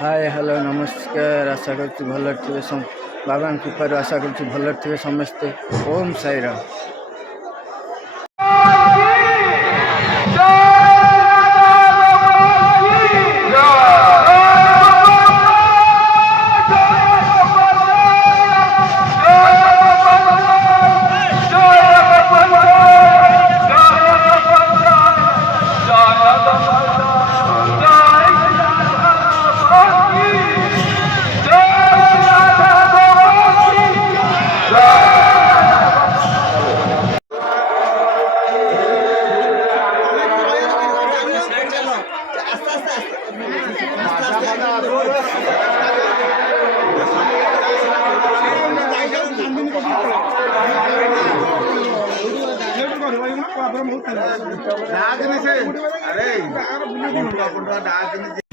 Hi hello नमस्कार। आशा कर भल थे बाबा कृपार आशा कर भल थे समस्ते। ओम साई राम। डाक